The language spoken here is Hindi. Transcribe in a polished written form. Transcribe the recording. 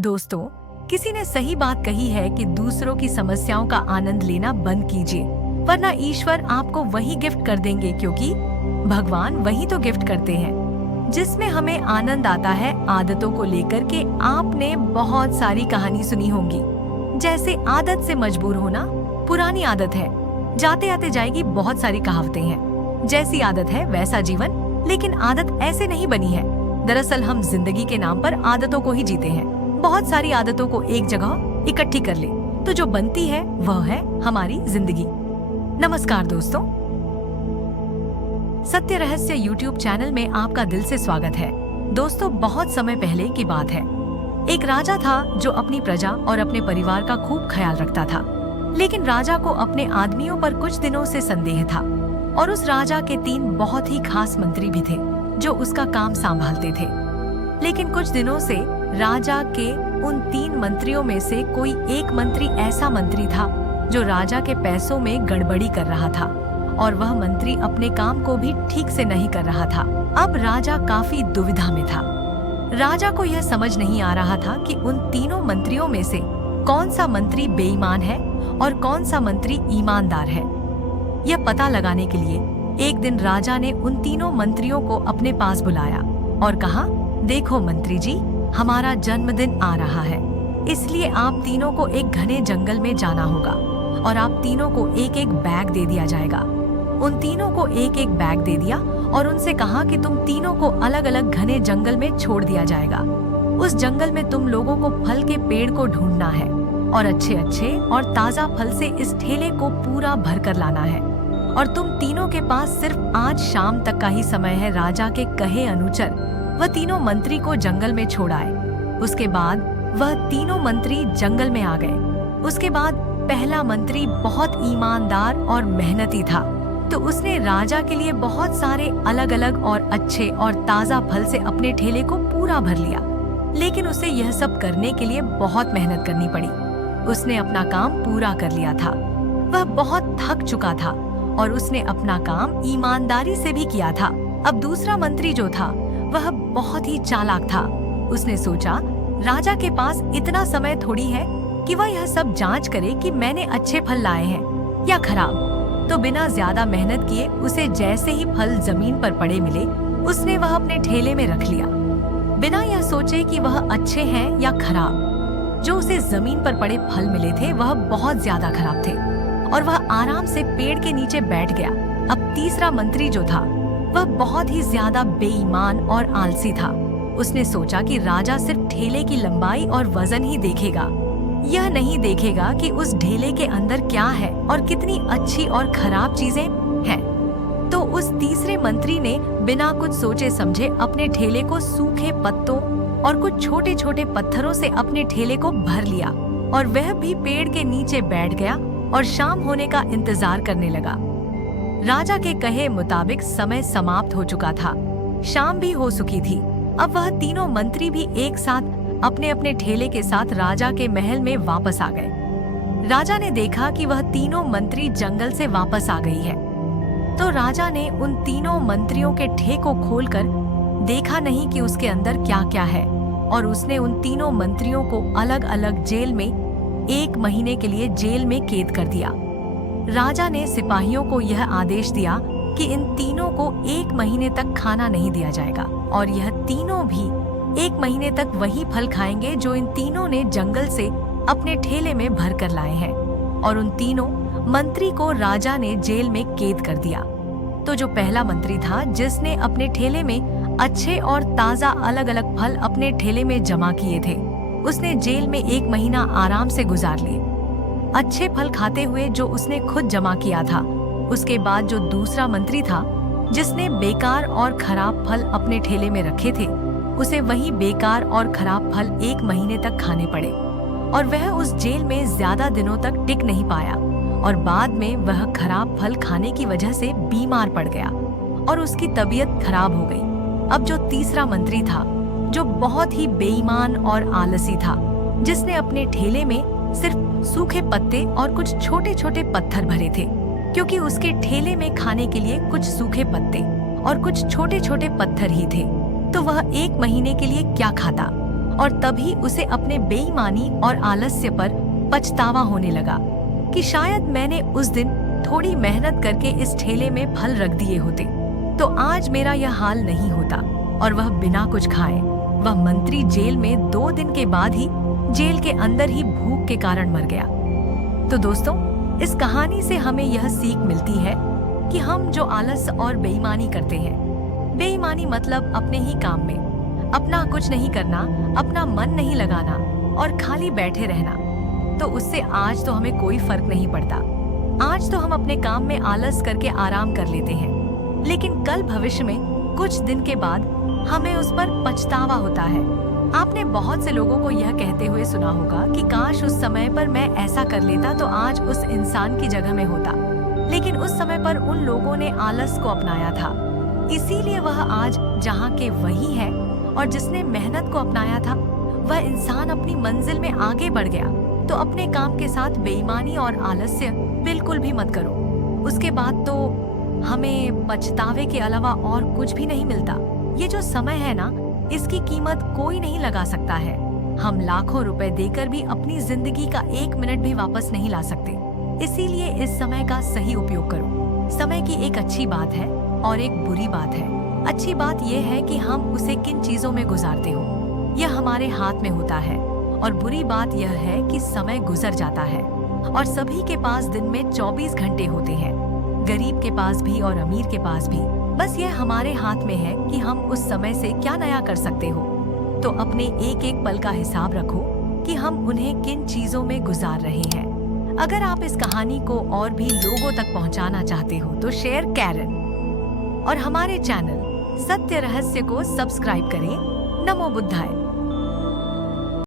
दोस्तों, किसी ने सही बात कही है कि दूसरों की समस्याओं का आनंद लेना बंद कीजिए, वरना ईश्वर आपको वही गिफ्ट कर देंगे, क्योंकि भगवान वही तो गिफ्ट करते हैं जिसमें हमें आनंद आता है। आदतों को लेकर के आपने बहुत सारी कहानी सुनी होंगी, जैसे आदत से मजबूर होना पुरानी आदत है, जाते आते जाएगी। बहुत सारी कहावतें हैं, जैसी आदत है वैसा जीवन। लेकिन आदत ऐसे नहीं बनी है। दरअसल हम जिंदगी के नाम पर आदतों को ही जीते हैं। बहुत सारी आदतों को एक जगह इकट्ठी कर ले तो जो बनती है वह है हमारी जिंदगी। नमस्कार दोस्तों, सत्य रहस्य यूट्यूब चैनल में आपका दिल से स्वागत है। दोस्तों, बहुत समय पहले की बात है। एक राजा था जो अपनी प्रजा और अपने परिवार का खूब ख्याल रखता था। लेकिन राजा को अपने आदमियों पर कुछ दिनों से संदेह था और उस राजा के 3 बहुत ही खास मंत्री भी थे जो उसका काम संभालते थे। लेकिन कुछ दिनों से राजा के उन 3 मंत्रियों में से कोई एक मंत्री ऐसा मंत्री था जो राजा के पैसों में गड़बड़ी कर रहा था और वह मंत्री अपने काम को भी ठीक से नहीं कर रहा था। अब राजा काफी दुविधा में था। राजा को यह समझ नहीं आ रहा था कि उन तीनों मंत्रियों में से कौन सा मंत्री बेईमान है और कौन सा मंत्री ईमानदार है। यह पता लगाने के लिए एक दिन राजा ने उन तीनों मंत्रियों को अपने पास बुलाया और कहा, देखो मंत्री जी, हमारा जन्मदिन आ रहा है, इसलिए आप तीनों को एक घने जंगल में जाना होगा और आप तीनों को एक एक बैग दे दिया जाएगा। उन तीनों को एक एक बैग दे दिया और उनसे कहा कि तुम तीनों को अलग अलग घने जंगल में छोड़ दिया जाएगा। उस जंगल में तुम लोगों को फल के पेड़ को ढूंढना है और अच्छे अच्छे और ताजा फल से इस ठेले को पूरा भर कर लाना है। और तुम तीनों के पास सिर्फ आज शाम तक का ही समय है। राजा के कहे अनुसार वह तीनों मंत्री को जंगल में छोड़ आए। उसके बाद वह तीनों मंत्री जंगल में आ गए। उसके बाद पहला मंत्री बहुत ईमानदार और मेहनती था, तो उसने राजा के लिए बहुत सारे अलग अलग और अच्छे और ताजा फल से अपने ठेले को पूरा भर लिया। लेकिन उसे यह सब करने के लिए बहुत मेहनत करनी पड़ी। उसने अपना काम पूरा कर लिया था। वह बहुत थक चुका था और उसने अपना काम ईमानदारी से भी किया था। अब दूसरा मंत्री जो था वह बहुत ही चालाक था। उसने सोचा, राजा के पास इतना समय थोड़ी है कि वह यह सब जांच करे कि मैंने अच्छे फल लाए हैं या खराब। तो बिना ज्यादा मेहनत किए उसे जैसे ही फल जमीन पर पड़े मिले, उसने वह अपने ठेले में रख लिया, बिना यह सोचे कि वह अच्छे हैं या खराब। जो उसे जमीन पर पड़े फल मिले थे वह बहुत ज्यादा खराब थे और वह आराम से पेड़ के नीचे बैठ गया। अब तीसरा मंत्री जो था वह बहुत ही ज्यादा बेईमान और आलसी था। उसने सोचा कि राजा सिर्फ ठेले की लंबाई और वजन ही देखेगा, यह नहीं देखेगा कि उस ढेले के अंदर क्या है और कितनी अच्छी और खराब चीजें हैं। तो उस तीसरे मंत्री ने बिना कुछ सोचे समझे अपने ठेले को सूखे पत्तों और कुछ छोटे छोटे पत्थरों से अपने ठेले को भर लिया और वह भी पेड़ के नीचे बैठ गया और शाम होने का इंतजार करने लगा। राजा के कहे मुताबिक समय समाप्त हो चुका था, शाम भी हो चुकी थी। अब वह तीनों मंत्री भी एक साथ अपने अपने ठेले के साथ राजा के महल में वापस आ गए। राजा ने देखा कि वह तीनों मंत्री जंगल से वापस आ गई है। तो राजा ने उन तीनों मंत्रियों के ठेले को खोलकर देखा नहीं कि उसके अंदर क्या क्या है, और उसने उन तीनों मंत्रियों को अलग अलग जेल में 1 महीने के लिए जेल में कैद कर दिया। राजा ने सिपाहियों को यह आदेश दिया कि इन तीनों को 1 महीने तक खाना नहीं दिया जाएगा और यह तीनों भी 1 महीने तक वही फल खाएंगे जो इन तीनों ने जंगल से अपने ठेले में भर कर लाए हैं। और उन तीनों मंत्री को राजा ने जेल में कैद कर दिया। तो जो पहला मंत्री था, जिसने अपने ठेले में अच्छे और ताजा अलग अलग फल अपने ठेले में जमा किए थे, उसने जेल में 1 महीना आराम से गुजार लिए, अच्छे फल खाते हुए जो उसने खुद जमा किया था। उसके बाद जो दूसरा मंत्री था, जिसने बेकार और खराब फल अपने ठेले में रखे थे, उसे वही बेकार और खराब फल 1 महीने तक खाने पड़े और वह उस जेल में ज्यादा दिनों तक टिक नहीं पाया और बाद में वह खराब फल खाने की वजह से बीमार पड़ गया और उसकी तबीयत खराब हो गई। अब जो तीसरा मंत्री था, जो बहुत ही बेईमान और आलसी था, जिसने अपने ठेले में सिर्फ सूखे पत्ते और कुछ छोटे छोटे पत्थर भरे थे, क्योंकि उसके ठेले में खाने के लिए कुछ सूखे पत्ते और कुछ छोटे छोटे पत्थर ही थे, तो वह 1 महीने के लिए क्या खाता और तभी उसे अपने बेईमानी और आलस्य पर पछतावा होने लगा कि शायद मैंने उस दिन थोड़ी मेहनत करके इस ठेले में फल रख दिए होते तो आज मेरा यह हाल नहीं होता। और वह बिना कुछ खाए वह मंत्री जेल में 2 दिन के बाद ही जेल के अंदर ही भूख के कारण मर गया। तो दोस्तों, इस कहानी से हमें यह सीख मिलती है कि हम जो आलस और बेईमानी करते हैं, बेईमानी मतलब अपने ही काम में अपना कुछ नहीं करना, अपना मन नहीं लगाना और खाली बैठे रहना, तो उससे आज तो हमें कोई फर्क नहीं पड़ता। आज तो हम अपने काम में आलस करके आराम कर लेते हैं, लेकिन कल भविष्य में कुछ दिन के बाद हमें उस पर पछतावा होता है। आपने बहुत से लोगों को यह कहते हुए सुना होगा कि काश उस समय पर मैं ऐसा कर लेता तो आज उस इंसान की जगह में होता, लेकिन उस समय पर उन लोगों ने आलस को अपनाया था, इसीलिए वह आज जहाँ के वही है। और जिसने मेहनत को अपनाया था वह इंसान अपनी मंजिल में आगे बढ़ गया। तो अपने काम के साथ बेईमानी और आलस्य बिल्कुल भी मत करो, उसके बाद तो हमें पछतावे के अलावा और कुछ भी नहीं मिलता। ये जो समय है ना, इसकी कीमत कोई नहीं लगा सकता है। हम लाखों रुपए देकर भी अपनी जिंदगी का 1 मिनट भी वापस नहीं ला सकते। इसीलिए इस समय का सही उपयोग करो। समय की एक अच्छी बात है और एक बुरी बात है। अच्छी बात यह है कि हम उसे किन चीजों में गुजारते हो, यह हमारे हाथ में होता है। और बुरी बात यह है कि समय गुजर जाता है और सभी के पास दिन में 24 घंटे होते हैं, गरीब के पास भी और अमीर के पास भी। बस यह हमारे हाथ में है कि हम उस समय से क्या नया कर सकते हो। तो अपने एक एक पल का हिसाब रखो कि हम उन्हें किन चीजों में गुजार रहे हैं। अगर आप इस कहानी को और भी लोगों तक पहुंचाना चाहते हो तो शेयर करें और हमारे चैनल सत्य रहस्य को सब्सक्राइब करें। नमो बुद्धाय।